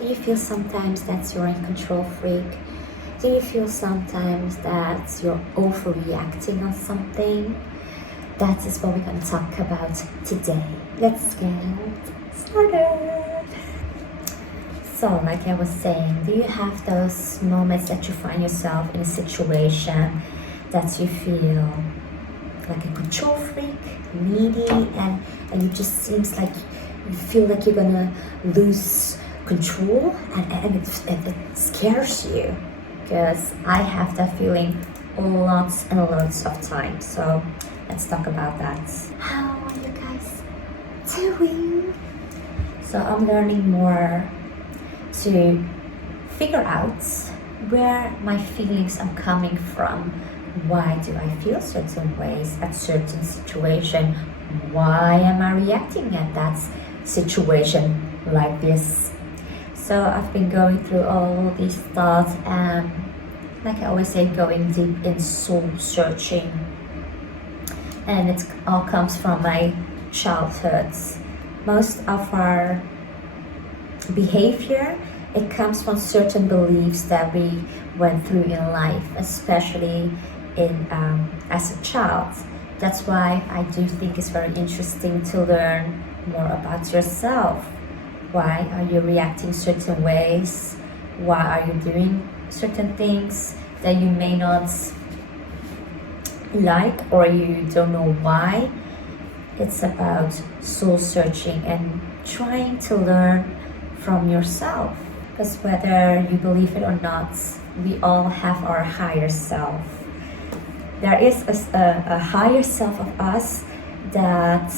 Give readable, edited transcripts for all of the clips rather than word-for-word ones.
Do you feel sometimes that you're a control freak? Do you feel sometimes that you're overreacting on something? That is what we're going to talk about today. Let's get started. So, like I was saying, do you have those moments that you find yourself in a situation that you feel like a control freak, needy, and it just seems like you feel like you're gonna lose control, and it scares you? Because I have that feeling lots and lots of times. So let's talk about that. How are you guys doing? So I'm learning more to figure out where my feelings are coming from. Why do I feel certain ways at certain situation? Why am I reacting at that situation like this? So I've been going through all these thoughts and, like I always say, going deep in soul searching. And it all comes from my childhood. Most of our behavior, it comes from certain beliefs that we went through in life, especially in as a child. That's why I do think it's very interesting to learn more about yourself. Why are you reacting certain ways? Why are you doing certain things that you may not like, or you don't know why? It's about soul searching and trying to learn from yourself. Because whether you believe it or not, we all have our higher self. There is a higher self of us that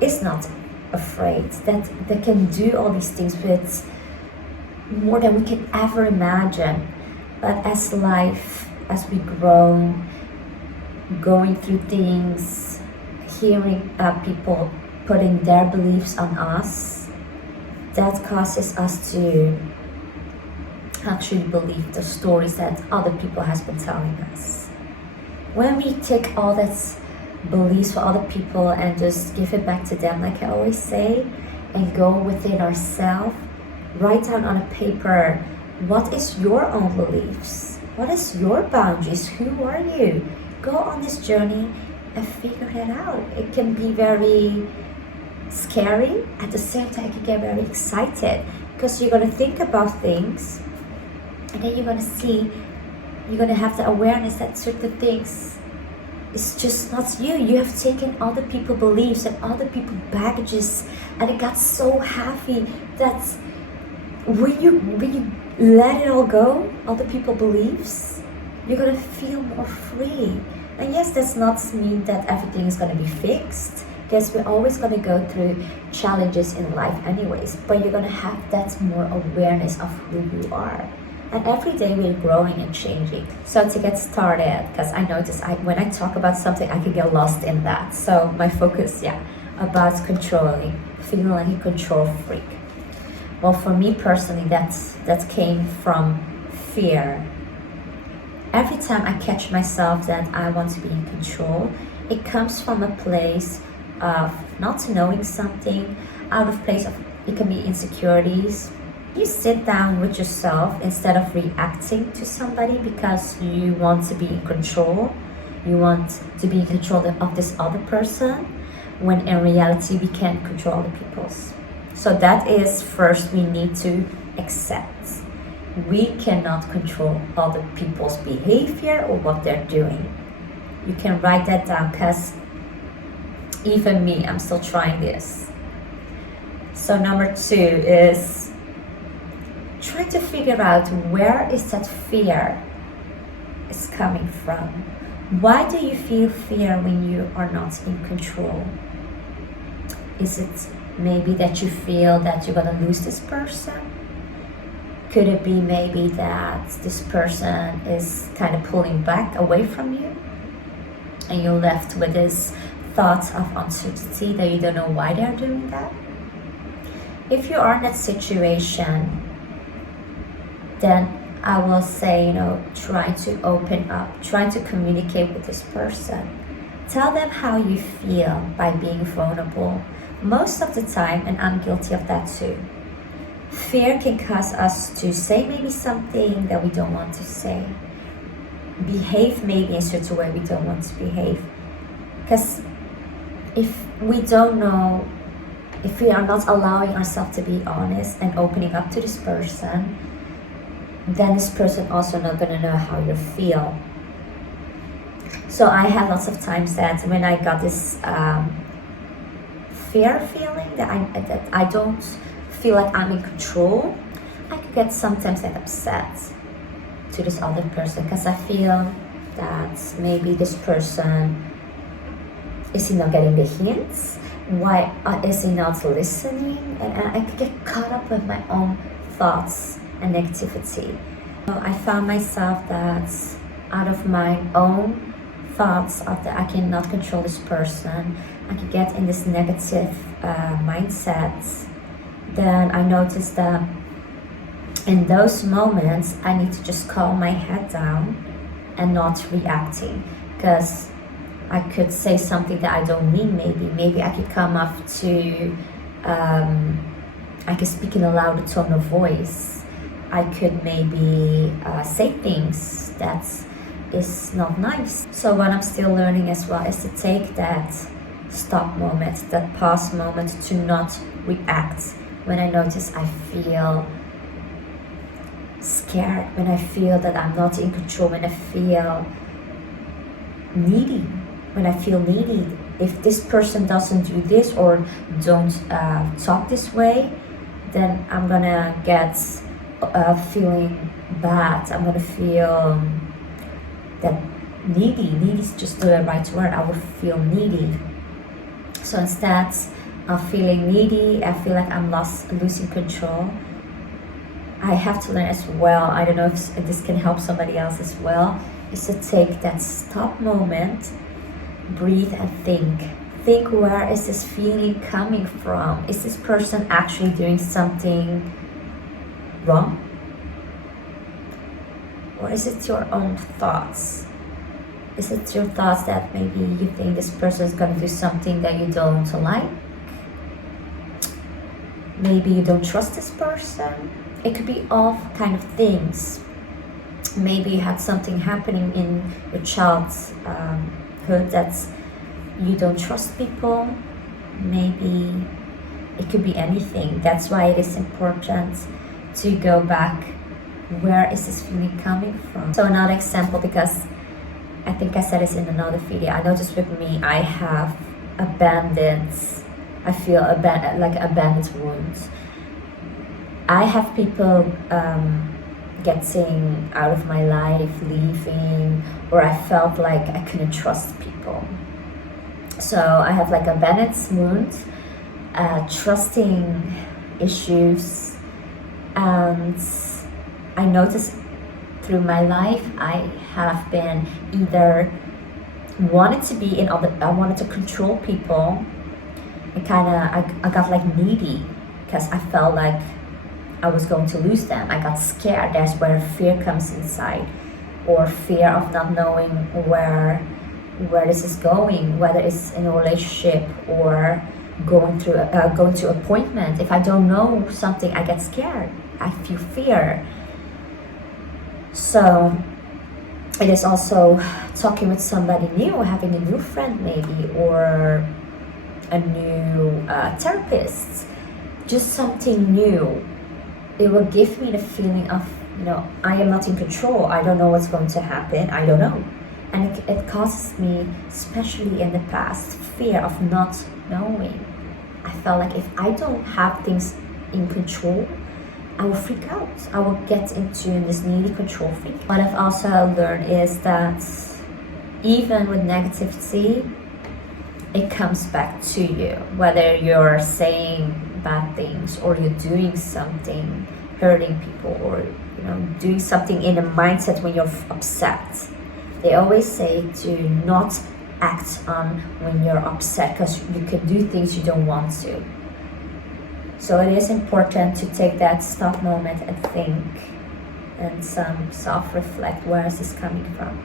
is not afraid, that can do all these things with more than we can ever imagine. But as life, as we grow, going through things, hearing people putting their beliefs on us, that causes us to actually believe the stories that other people has been telling us. When we take all that beliefs for other people and just give it back to them, like I always say, and go within ourselves, write down on a paper, what is your own beliefs? What is your boundaries? Who are you? Go on this journey and figure it out. It can be very scary. At the same time, you can get very excited because you're going to think about things, and then you're going to see, you're going to have the awareness that certain things, it's just not you. You have taken other people's beliefs and other people's baggages, and it got so heavy that when you let it all go, other people's beliefs, you're gonna feel more free. And yes, that's not mean that everything is gonna be fixed, because we're always gonna go through challenges in life anyways, but you're gonna have that more awareness of who you are. And every day we're growing and changing. So to get started, because I notice when I talk about something, I can get lost in that. So my focus, about controlling, feeling like a control freak. Well, for me personally, that came from fear. Every time I catch myself that I want to be in control, it comes from a place of not knowing something, out of place of, it can be insecurities. You sit down with yourself instead of reacting to somebody because you want to be in control. You want to be in control of this other person, when in reality we can't control other people's. So that is first we need to accept. We cannot control other people's behavior or what they're doing. You can write that down, because even me, I'm still trying this. So number 2 is try to figure out where is that fear is coming from. Why do you feel fear when you are not in control? Is it maybe that you feel that you're gonna lose this person? Could it be maybe that this person is kind of pulling back away from you, and you're left with this thought of uncertainty that you don't know why they're doing that? If you are in that situation, then I will say, try to open up, try to communicate with this person. Tell them how you feel by being vulnerable. Most of the time, and I'm guilty of that too, Fear can cause us to say maybe something that we don't want to say, behave maybe in such a way we don't want to behave. Because if we don't know, if we are not allowing ourselves to be honest and opening up to this person, then this person also not gonna know how you feel. So I had lots of times that when I got this fear feeling that I don't feel like I'm in control, I could get sometimes like upset to this other person because I feel that maybe this person is he not getting the hints? Why is he not listening? And I could get caught up with my own thoughts and negativity. So I found myself that out of my own thoughts of that I cannot control this person, I could get in this negative mindset. Then I noticed that in those moments I need to just calm my head down and not reacting, because I could say something that I don't mean. Maybe I could come up to I could speak in a louder tone of voice. I could maybe say things that is not nice. So what I'm still learning as well is to take that stop moment, that pause moment, to not react when I notice I feel scared, when I feel that I'm not in control, when I feel needy. When I feel needy, if this person doesn't do this or don't talk this way, then I'm gonna get feeling bad. I'm gonna feel that needy. Needy is just the right word. I will feel needy. So instead of feeling needy, I feel like I'm losing control. I have to learn as well, I don't know if this can help somebody else as well, is to take that stop moment, breathe and think, where is this feeling coming from? Is this person actually doing something wrong, or is it your own thoughts? Is it your thoughts that maybe you think this person is going to do something that you don't like? Maybe you don't trust this person. It could be all kind of things. Maybe you had something happening in your child's that you don't trust people. Maybe it could be anything. That's why it is important to go back. Where is this feeling coming from? So another example, because I think I said this in another video, I noticed with me I have I feel abandoned wounds. I have people getting out of my life, leaving, or I felt like I couldn't trust people. So I have like abandoned wounds, trusting issues, and I noticed through my life I have been either wanted to control people, and I got like needy because I felt like I was going to lose them. I got scared. That's where fear comes inside, or fear of not knowing where this is going, whether it's in a relationship or going to appointment. If I don't know something, I get scared. I feel fear. So it is also talking with somebody new, having a new friend maybe, or a new therapist, just something new. It will give me the feeling of, I am not in control. I don't know what's going to happen. I don't know. And it causes me, especially in the past, fear of not knowing. I felt like if I don't have things in control, I will freak out. I will get into this needy control freak. What I've also learned is that even with negativity, it comes back to you. Whether you're saying bad things, or you're doing something hurting people, or doing something in a mindset when you're upset. They always say to not act on when you're upset, because you can do things you don't want to. So it is important to take that stop moment and think, and some self-reflect, where is this coming from?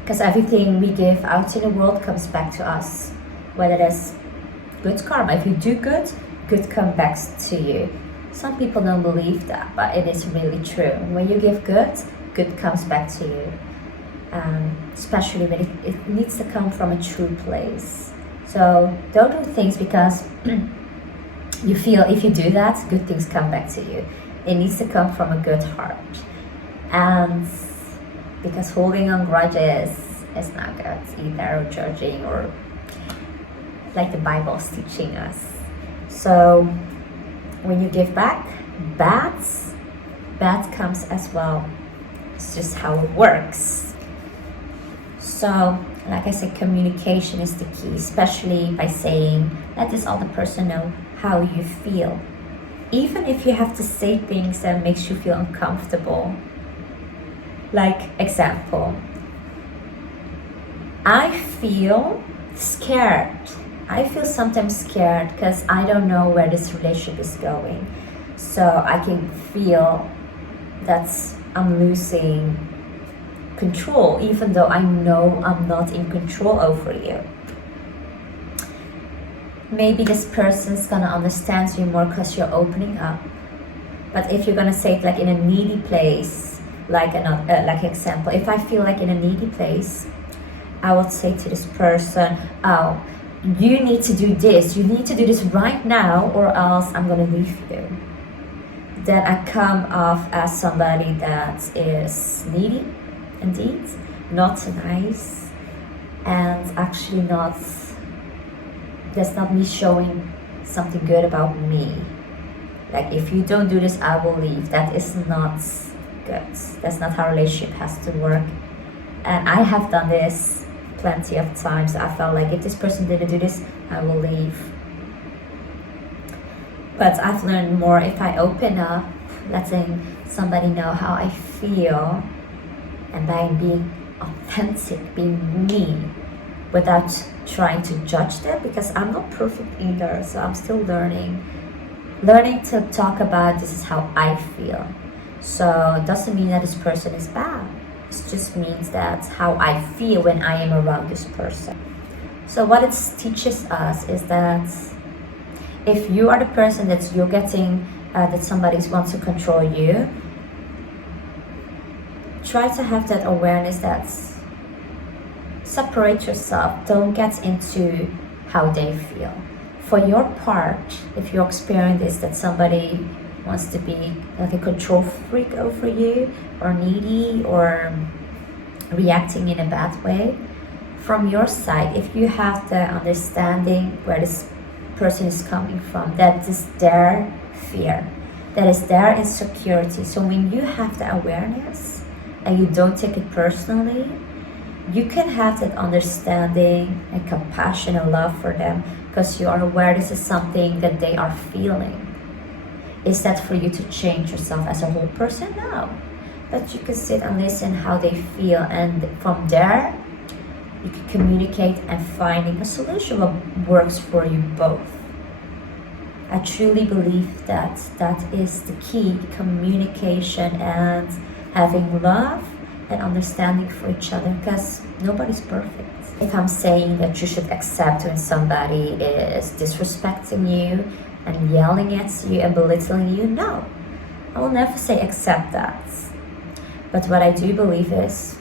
Because everything we give out in the world comes back to us, whether that's good karma. If you do good, good comes back to you. Some people don't believe that, but it is really true. When you give good, good comes back to you. Especially when it needs to come from a true place. So don't do things because you feel if you do that, good things come back to you. It needs to come from a good heart. And because holding on grudges is not good either, or judging, or like the Bible is teaching us. So when you give back, bad comes as well. It's just how it works. So, like I said, communication is the key, especially by saying, let this other person know how you feel. Even if you have to say things that makes you feel uncomfortable. Like, example, I feel scared. I feel sometimes scared because I don't know where this relationship is going. So I can feel that I'm losing control, even though I know I'm not in control over you. Maybe this person's gonna understand you more because you're opening up. But if you're gonna say it like in a needy place, like example, if I feel like in a needy place, I would say to this person, oh, you need to do this, you need to do this right now, or else I'm gonna leave you. Then I come off as somebody that is needy, indeed, not nice, and actually that's not me showing something good about me. Like, if you don't do this, I will leave. That is not good. That's not how a relationship has to work. And I have done this plenty of times. I felt like if this person didn't do this, I will leave. But I've learned more if I open up, letting somebody know how I feel, and by being authentic, being me, without trying to judge them, because I'm not perfect either, so I'm still learning to talk about this is how I feel. So it doesn't mean that this person is bad. It just means that's how I feel when I am around this person. So what it teaches us is that if you are the person that you're getting, that somebody wants to control you, try to have that awareness that separate yourself. Don't get into how they feel. For your part, if you experience this, that somebody wants to be like a control freak over you, or needy, or reacting in a bad way, from your side, if you have the understanding where this person is coming from, that is their fear, that is their insecurity. So when you have the awareness and you don't take it personally, you can have that understanding and compassion and love for them, because you are aware this is something that they are feeling. Is that for you to change yourself as a whole person? No. But you can sit and listen how they feel, and from there you can communicate and finding a solution that works for you both. I truly believe that that is the key, communication and having love and understanding for each other, because nobody's perfect. If I'm saying that you should accept when somebody is disrespecting you and yelling at you and belittling you, no. I will never say accept that. But what I do believe is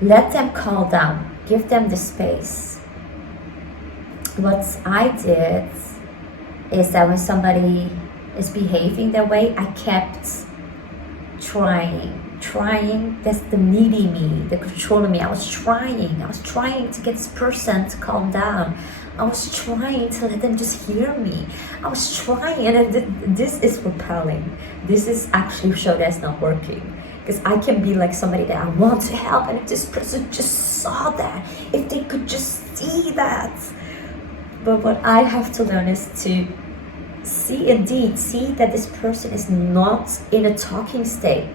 let them calm down, give them the space. What I did is that when somebody is behaving that way, I kept trying, that's the needy me, the controlling me. I was trying to get this person to calm down. I was trying to let them just hear me. I was trying, and this is repelling. This is actually show that's not working. Because I can be like somebody that I want to help, and if this person just saw that, if they could just see that. But what I have to learn is to see that this person is not in a talking state,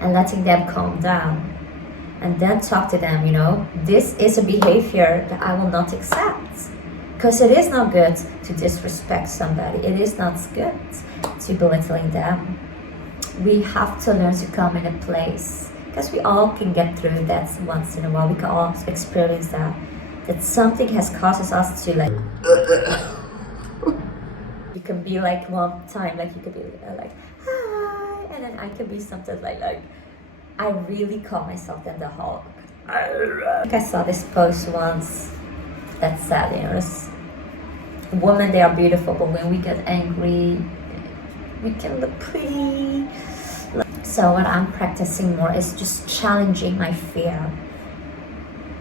and letting them calm down. And then talk to them, this is a behavior that I will not accept. Because it is not good to disrespect somebody. It is not good to belittling them. We have to learn to come in a place, because we all can get through that once in a while. We can all experience that something has causes us to can be like one time, like you could be like, hi, and then I could be something like I really call myself then the Hulk. I think I saw this post once that said, women, they are beautiful, but when we get angry, we can look pretty. So what I'm practicing more is just challenging my fear,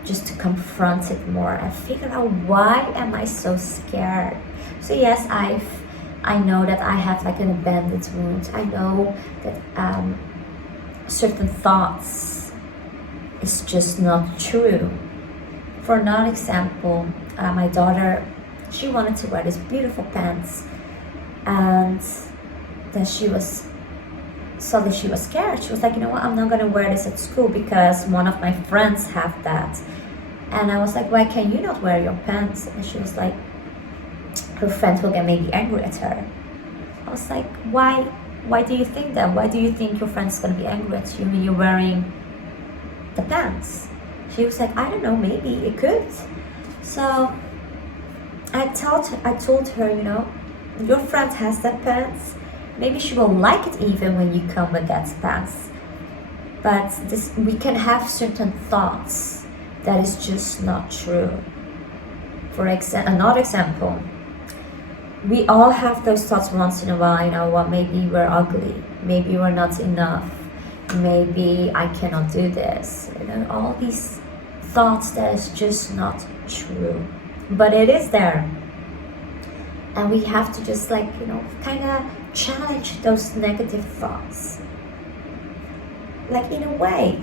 just to confront it more and figure out, why am I so scared? So yes, I know that I have like an abandoned wound. I know that certain thoughts is just not true. For another example, my daughter, she wanted to wear these beautiful pants, and then she was scared. She was like, you know what, I'm not gonna wear this at school because one of my friends have that. And I was like, why can you not wear your pants? And she was like, her friend will get maybe angry at her. I was like, why do you think that? Why do you think your friend's gonna be angry at you when you're wearing the pants? She was like, I don't know, maybe it could. So I told her, your friend has that pants. Maybe she will like it even when you come with that pants. But we can have certain thoughts that is just not true. For another example, we all have those thoughts once in a while, what, maybe we're ugly, maybe we're not enough, maybe I cannot do this. All these thoughts that is just not true. But it is there. And we have to just kind of challenge those negative thoughts. Like in a way,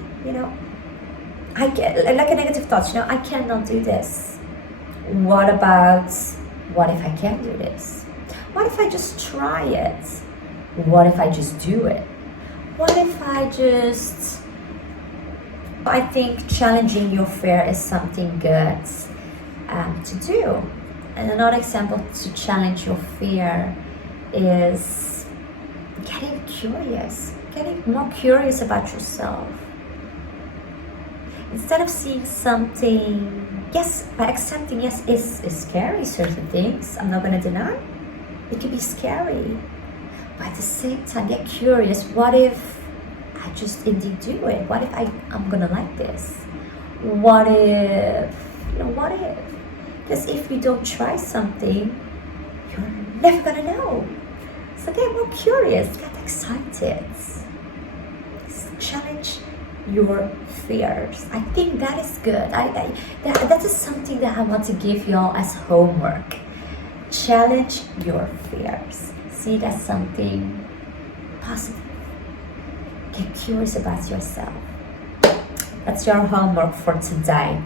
I get like a negative thought, I cannot do this. What if I can do this? What if I just try it? What if I just do it? I think challenging your fear is something good to do. And another example to challenge your fear is getting more curious about yourself. Instead of seeing something, by accepting, it's scary, certain things, I'm not going to deny. It can be scary. But at the same time, get curious, what if I just indeed do it? What if I'm going to like this? What if? Because if you don't try something, you're never going to know. So get more curious, get excited. Challenge your fears. I think that is good. That is something that I want to give y'all as homework. Challenge your fears. See that's something positive. Get curious about yourself. That's your homework for today.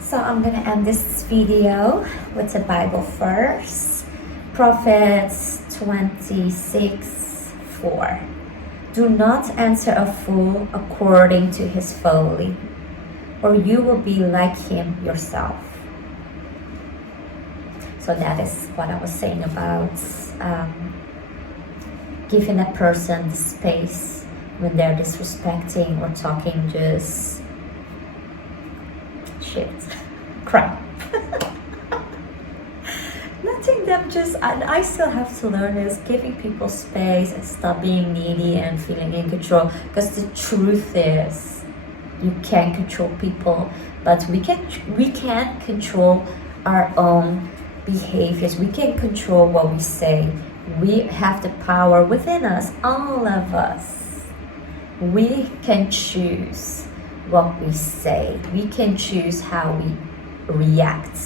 So I'm gonna end this video with the Bible verse. Proverbs 26:4. Do not answer a fool according to his folly, or you will be like him yourself. So that is what I was saying about giving a person the space when they're disrespecting or talking just shit, crap. Letting them and I still have to learn this, giving people space and stop being needy and feeling in control. Because the truth is, you can't control people, but we can control our own behaviors. We can control what we say. We have the power within us, all of us. We can choose what we say. We can choose how we react.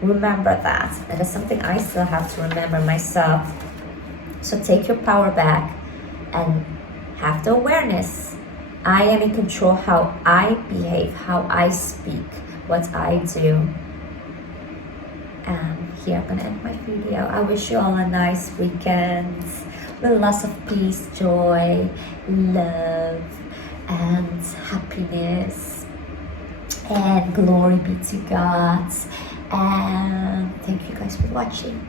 Remember that. That is something I still have to remember myself. So take your power back and have the awareness. I am in control how I behave, how I speak, what I do. And here I'm gonna end my video. I wish you all a nice weekend with lots of peace, joy, love, and happiness. And glory be to God. And thank you guys for watching.